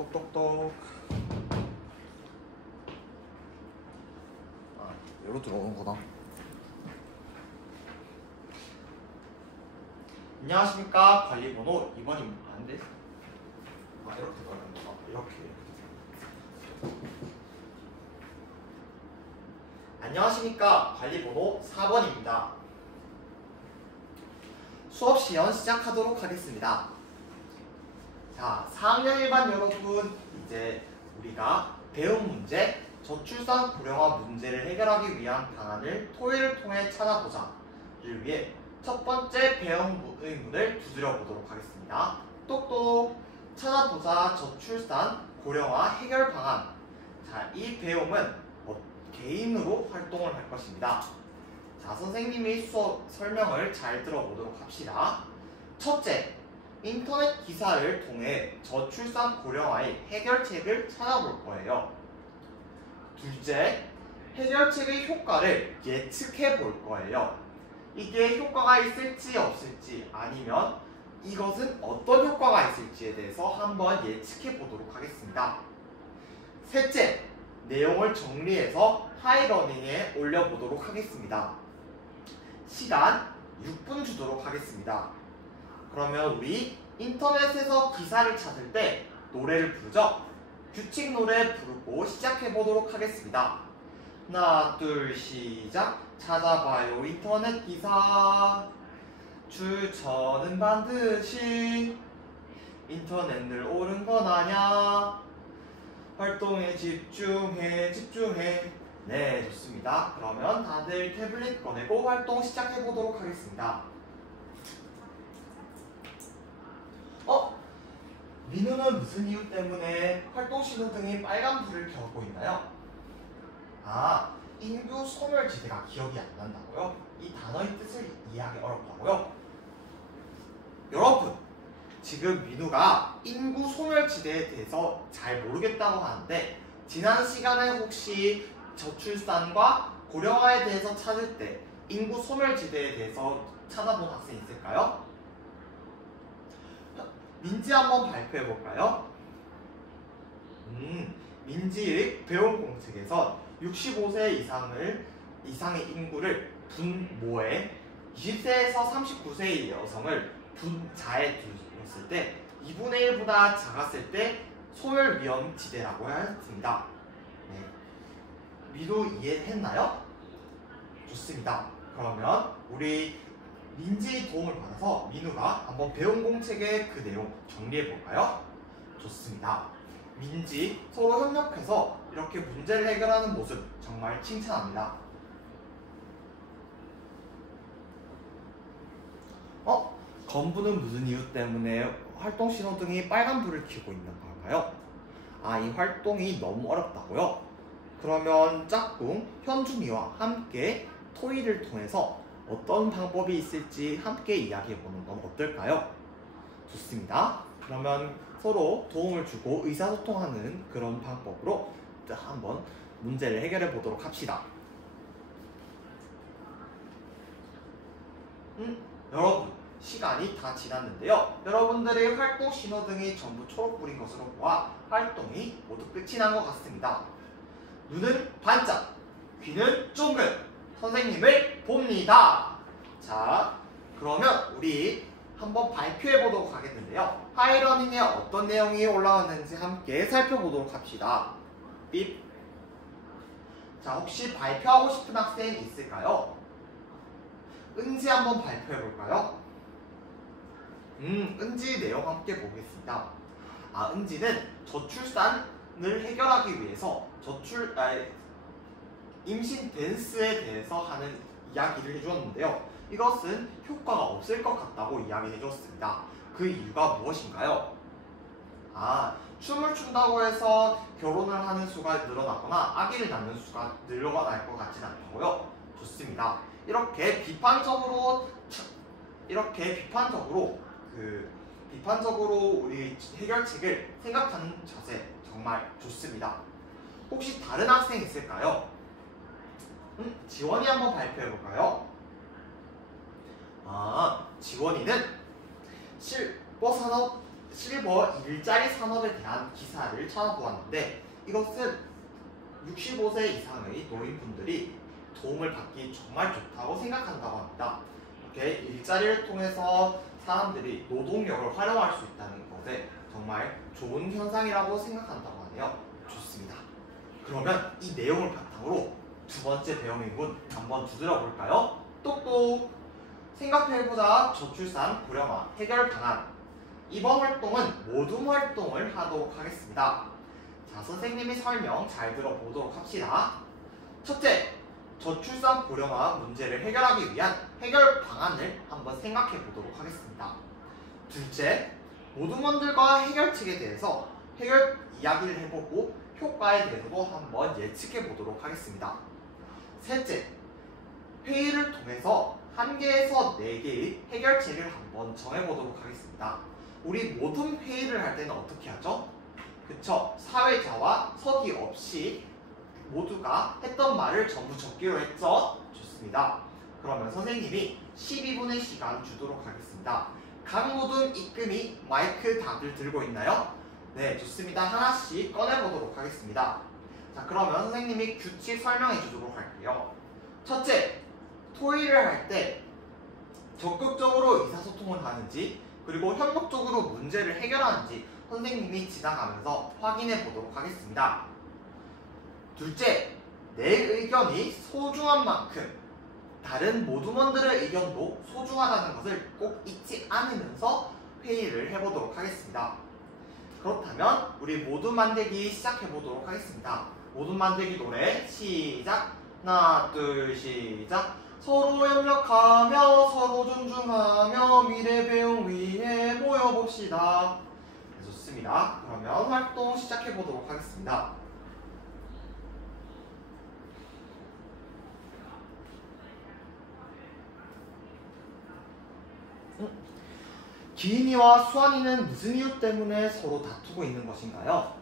똑똑똑. 아, 여기로 들어오는 거다. 안녕하십니까. 관리번호 2번입니다. 안 돼? 아, 이렇게 가는 거다. 이렇게. 안녕하십니까. 관리번호 4번입니다. 수업 시연 시작하도록 하겠습니다. 자, 4학년 1반 여러분, 이제 우리가 배운 문제, 저출산 고령화 문제를 해결하기 위한 방안을 토의를 통해 찾아보자를 위해 첫 번째 배운 의문을 두드려 보도록 하겠습니다. 똑똑! 찾아보자 저출산 고령화 해결 방안. 자, 이 배움은 개인으로 활동을 할 것입니다. 자, 선생님이 수업 설명을 잘 들어보도록 합시다. 첫째, 인터넷 기사를 통해 저출산 고령화의 해결책을 찾아볼 거예요. 둘째, 해결책의 효과를 예측해 볼 거예요. 이게 효과가 있을지 없을지, 아니면 이것은 어떤 효과가 있을지에 대해서 한번 예측해 보도록 하겠습니다. 셋째, 내용을 정리해서 하이러닝에 올려보도록 하겠습니다. 시간 6분 주도록 하겠습니다. 그러면 우리 인터넷에서 기사를 찾을 때 노래를 부르죠? 규칙 노래 부르고 시작해 보도록 하겠습니다. 하나, 둘, 시작. 찾아봐요 인터넷 기사. 출처는 반드시 인터넷을 옳은 건 아냐. 활동에 집중해, 집중해. 네, 좋습니다. 그러면 다들 태블릿 꺼내고 활동 시작해 보도록 하겠습니다. 민우는 무슨 이유 때문에 활동 신호등이 빨간 불을 켜고 있나요? 아, 인구 소멸지대가 기억이 안 난다고요? 이 단어의 뜻을 이해하기 어렵다고요? 여러분, 지금 민우가 인구 소멸지대에 대해서 잘 모르겠다고 하는데, 지난 시간에 혹시 저출산과 고령화에 대해서 찾을 때 인구 소멸지대에 대해서 찾아본 학생 있을까요? 민지 한번 발표해 볼까요? 민지의 배움 공책에서 65세 이상의 인구를 분모에 20세에서 39세의 여성을 분자에 두었을 때 2분의 1보다 작았을 때 소멸 위험 지대라고 하였습니다. 네. 민우 이해했나요? 좋습니다. 그러면 우리 민지 도움을 받아서 민우가 한번 배운 공책의 그 내용 정리해 볼까요? 좋습니다. 민지 서로 협력해서 이렇게 문제를 해결하는 모습 정말 칭찬합니다. 건부는 무슨 이유 때문에 활동 신호등이 빨간 불을 켜고 있는 걸까요? 아, 이 활동이 너무 어렵다고요? 그러면 짝꿍 현준이와 함께 토의를 통해서 어떤 방법이 있을지 함께 이야기해보는 건 어떨까요? 좋습니다. 그러면 서로 도움을 주고 의사소통하는 그런 방법으로 한번 문제를 해결해 보도록 합시다. 여러분, 시간이 다 지났는데요. 여러분들의 활동 신호등이 전부 초록불인 것으로 보아 활동이 모두 끝이 난 것 같습니다. 눈은 반짝, 귀는 쫑긋. 선생님을 봅니다. 자, 그러면 우리 한번 발표해 보도록 하겠는데요. 하이러닝에 어떤 내용이 올라왔는지 함께 살펴보도록 합시다. 삐. 자, 혹시 발표하고 싶은 학생이 있을까요? 은지 한번 발표해 볼까요? 은지 내용 함께 보겠습니다. 아, 은지는 저출산을 해결하기 위해서 임신 댄스에 대해서 하는 이야기를 해주었는데요. 이것은 효과가 없을 것 같다고 이야기해 주었습니다. 그 이유가 무엇인가요? 아, 춤을 춘다고 해서 결혼을 하는 수가 늘어나거나 아기를 낳는 수가 늘어날 것 같지는 않다고요? 좋습니다. 이렇게 비판적으로 우리 해결책을 생각하는 자세 정말 좋습니다. 혹시 다른 학생 있을까요? 지원이 한번 발표해 볼까요? 아, 지원이는 실버 일자리 산업에 대한 기사를 찾아보았는데 이것은 65세 이상의 노인분들이 도움을 받기 정말 좋다고 생각한다고 합니다. 이렇게 일자리를 통해서 사람들이 노동력을 활용할 수 있다는 것에 정말 좋은 현상이라고 생각한다고 하네요. 좋습니다. 그러면 이 내용을 바탕으로 두 번째 배움의문 한번 두드려 볼까요? 똑똑! 생각해보자 저출산 고령화 해결 방안. 이번 활동은 모둠 활동을 하도록 하겠습니다. 자, 선생님이 설명 잘 들어보도록 합시다. 첫째, 저출산 고령화 문제를 해결하기 위한 해결 방안을 한번 생각해 보도록 하겠습니다. 둘째, 모둠원들과 해결책에 대해서 해결 이야기를 해보고 효과에 대해서도 한번 예측해 보도록 하겠습니다. 셋째, 회의를 통해서 1개에서 4개의 해결책을 한번 정해보도록 하겠습니다. 우리 모둠 회의를 할 때는 어떻게 하죠? 그쵸? 사회자와 서기 없이 모두가 했던 말을 전부 적기로 했죠? 좋습니다. 그러면 선생님이 12분의 시간 주도록 하겠습니다. 각 모둠 입금이 마이크 다들 들고 있나요? 네, 좋습니다. 하나씩 꺼내보도록 하겠습니다. 자, 그러면 선생님이 규칙 설명해 주도록 할게요. 첫째, 토의를 할 때 적극적으로 의사소통을 하는지 그리고 협력적으로 문제를 해결하는지 선생님이 지나가면서 확인해 보도록 하겠습니다. 둘째, 내 의견이 소중한 만큼 다른 모둠원들의 의견도 소중하다는 것을 꼭 잊지 않으면서 회의를 해보도록 하겠습니다. 그렇다면 우리 모둠 만들기 시작해 보도록 하겠습니다. 모둠 만들기 노래 시작. 하나 둘 시작. 서로 협력하며 서로 존중하며 미래 배움 위해 모여봅시다. 네, 좋습니다. 그러면 활동 시작해 보도록 하겠습니다. 기인이와 수환이는 무슨 이유 때문에 서로 다투고 있는 것인가요?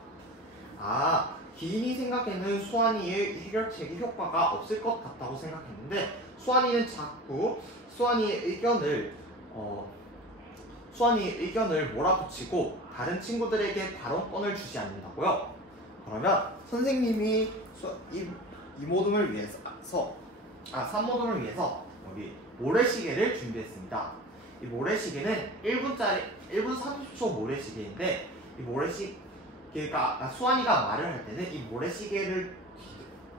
기인이 생각에는 수환이의 해결책이 효과가 없을 것 같다고 생각했는데 수환이는 자꾸 수환이의 의견을 몰아붙이고 다른 친구들에게 발언권을 주지 않는다고요? 그러면 선생님이 이 모둠을 위해서 3모둠을 위해서 여기 모래시계를 준비했습니다. 이 모래시계는 1분 30초 모래시계인데 이 모래시계가 수환이가 말을 할 때는 이 모래시계를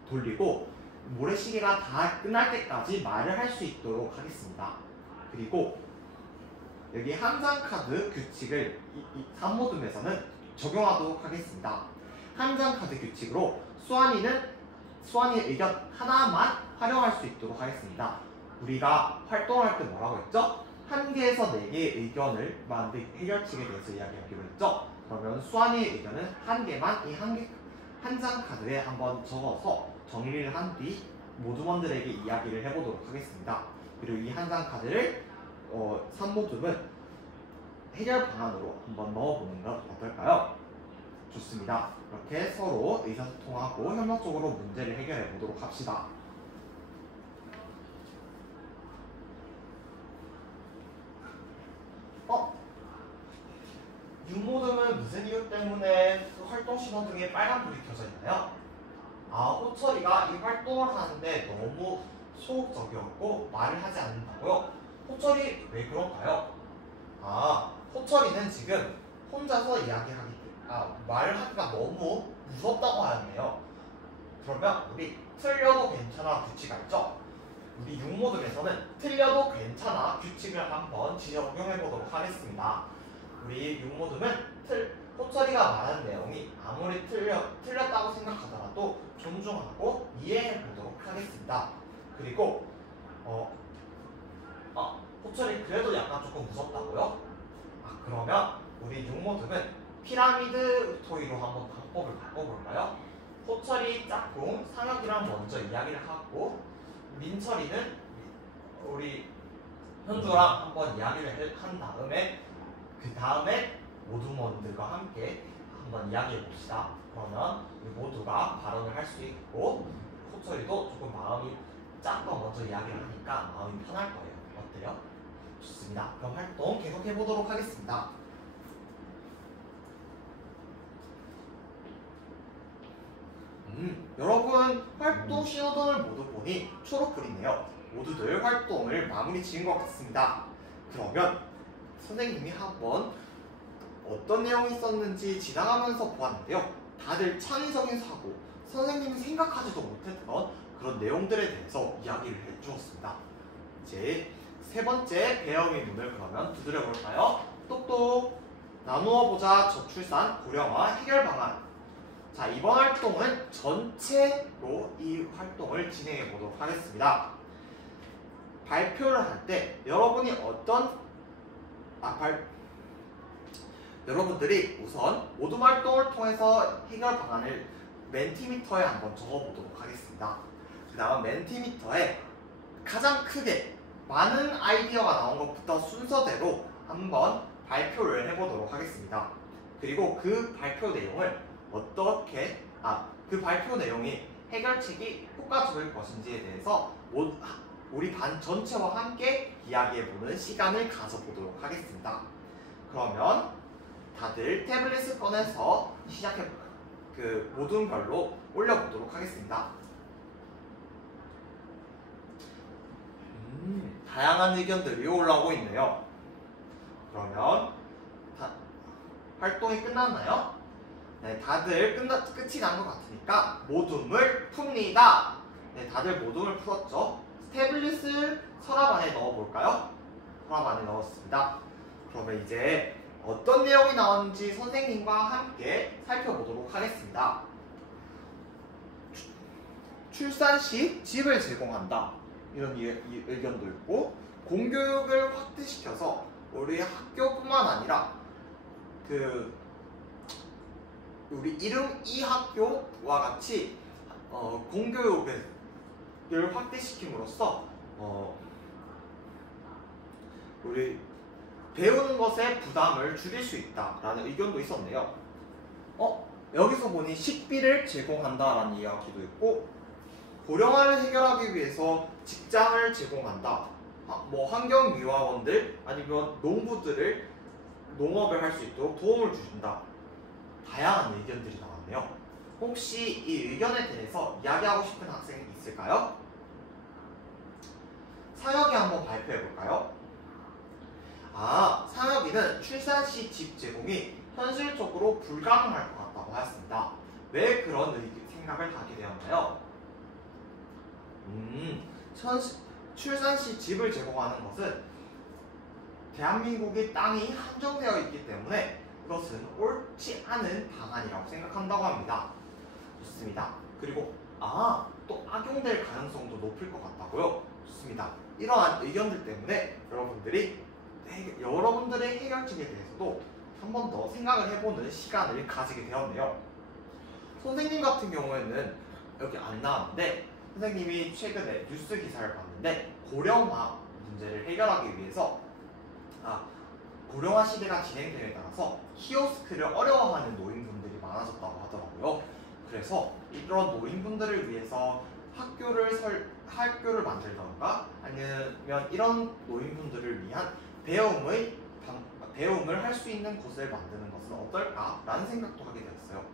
돌리고 모래시계가 다 끝날 때까지 말을 할 수 있도록 하겠습니다. 그리고 여기 한 장 카드 규칙을 이 3모둠에서는 적용하도록 하겠습니다. 한 장 카드 규칙으로 수환이의 의견 하나만 활용할 수 있도록 하겠습니다. 우리가 활동할 때 뭐라고 했죠? 1개에서 4개의 의견을 만든 해결책에 대해서 이야기하기로 했죠? 그러면 수환이의 의견은 1개만 이 한 장 카드에 한번 적어서 정리를 한 뒤 모둠원들에게 이야기를 해보도록 하겠습니다. 그리고 이 한 장 카드를 3모둠은 해결 방안으로 한번 넣어보는 건 어떨까요? 좋습니다. 이렇게 서로 의사소통하고 협력적으로 문제를 해결해 보도록 합시다. 유모둠은 무슨 이유 때문에 활동 신호등에 빨간불이 켜져 있나요? 호철이가 이 활동을 하는데 너무 소극적이었고 말을 하지 않는다고요? 호철이 왜 그런가요? 호철이는 지금 혼자서 말을 하기가 너무 무섭다고 하였네요. 그러면 우리 틀려도 괜찮아 규칙 알죠? 우리 6모둠에서는 틀려도 괜찮아 규칙을 한번 적용해 보도록 하겠습니다. 우리 6모둠은 호철이가 말하는 내용이 아무리 틀렸다고 생각하더라도 존중하고 이해해 보도록 하겠습니다. 그리고 호철이 그래도 약간 조금 무섭다고요? 그러면 우리 6모둠은 피라미드 토이로 한번 방법을 바꿔볼까요? 호철이 짝꿍 상혁이랑 먼저 이야기를 하고 민철이는 우리 현주랑 한번 이야기를 한 다음에 그 다음에 모둠원들과 함께 한번 이야기해 봅시다. 그러면 모두가 발언을 할 수 있고 호철이도 조금 마음이 짝꿍 먼저 이야기를 하니까 마음이 편할 거예요. 어때요? 좋습니다. 그럼 활동 계속해 보도록 하겠습니다. 여러분 활동 신호등을 모두 보니 초록불이네요. 모두들 활동을 마무리 지은 것 같습니다. 그러면 선생님이 한번 어떤 내용이 있었는지 지나가면서 보았는데요. 다들 창의적인 사고, 선생님이 생각하지도 못했던 그런 내용들에 대해서 이야기를 해주었습니다. 이제 세 번째 배영의 눈을 그러면 두드려 볼까요? 똑똑! 나누어 보자 저출산 고령화 해결 방안. 자, 이번 활동은 전체로 이 활동을 진행해 보도록 하겠습니다. 발표를 할 때 여러분이 여러분들이 우선 모둠 활동을 통해서 해결 방안을 멘티미터에 한번 적어보도록 하겠습니다. 그 다음 멘티미터에 가장 크게 많은 아이디어가 나온 것부터 순서대로 한번 발표를 해보도록 하겠습니다. 그리고 그 발표 내용을 그 발표 내용이 해결책이 효과적일 것인지에 대해서 우리 반 전체와 함께 이야기해보는 시간을 가져보도록 하겠습니다. 그러면 다들 태블릿을 꺼내서 모둠별로 올려보도록 하겠습니다. 다양한 의견들이 올라오고 있네요. 그러면 활동이 끝났나요? 네, 다들 끝이 난 것 같으니까 모둠을 풉니다. 네, 다들 모둠을 풀었죠? 태블릿을 서랍 안에 넣어볼까요? 서랍 안에 넣었습니다. 그러면 이제 어떤 내용이 나왔는지 선생님과 함께 살펴보도록 하겠습니다. 출산 시 집을 제공한다. 이런 의견도 있고, 공교육을 확대시켜서 우리 학교뿐만 아니라 우리 이름 이 학교와 같이 공교육을 확대시킴으로써 우리 배우는 것에 부담을 줄일 수 있다라는 의견도 있었네요. 여기서 보니 식비를 제공한다라는 이야기도 있고, 고령화를 해결하기 위해서 직장을 제공한다. 환경미화원들 아니면 농부들을 농업을 할 수 있도록 도움을 주신다. 다양한 의견들이 나왔네요. 혹시 이 의견에 대해서 이야기하고 싶은 학생이 있을까요? 상혁이 한번 발표해볼까요? 상혁이는 출산 시 집 제공이 현실적으로 불가능할 것 같다고 하였습니다. 왜 그런 생각을 하게 되었나요? 출산 시 집을 제공하는 것은 대한민국의 땅이 한정되어 있기 때문에 그것은 옳지 않은 방안이라고 생각한다고 합니다. 좋습니다. 그리고 또 악용될 가능성도 높을 것 같다고요? 좋습니다. 이러한 의견들 때문에 여러분들의 해결책에 대해서도 한 번 더 생각을 해보는 시간을 가지게 되었네요. 선생님 같은 경우에는 여기 안 나왔는데, 선생님이 최근에 뉴스 기사를 봤는데 고령화 문제를 해결하기 위해서 고령화 시대가 진행됨에 따라서 키오스크를 어려워하는 노인분들이 많아졌다고 하더라고요. 그래서 이런 노인분들을 위해서 학교를 만들던가 아니면 이런 노인분들을 위한 배움을 할 수 있는 곳을 만드는 것은 어떨까라는 생각도 하게 되었어요.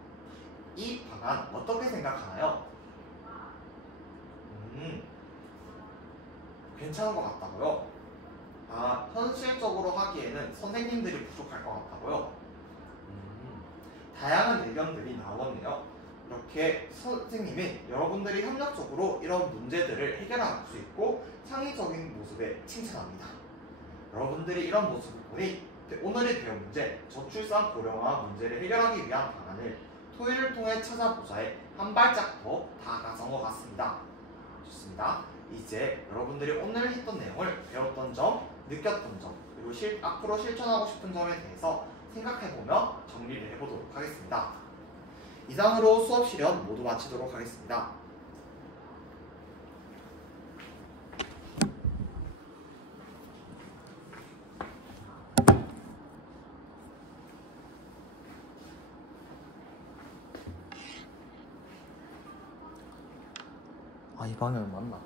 이 방안 어떻게 생각하나요? 괜찮은 것 같다고요? 현실적으로 하기에는 선생님들이 부족할 것 같다고요? 다양한 의견들이 나오네요. 이렇게 선생님은 여러분들이 협력적으로 이런 문제들을 해결할 수 있고 창의적인 모습에 칭찬합니다. 여러분들이 이런 모습을 보니 오늘의 배운 문제, 저출산 고령화 문제를 해결하기 위한 방안을 토의를 통해 찾아보자에 한 발짝 더 다가선 것 같습니다. 좋습니다. 이제 여러분들이 오늘 했던 내용을 배웠던 점, 느꼈던 점, 그리고 앞으로 실천하고 싶은 점에 대해서 생각해보며 정리를 해보도록 하겠습니다. 이상으로 수업 실현 모두 마치도록 하겠습니다. 이 방향 맞나?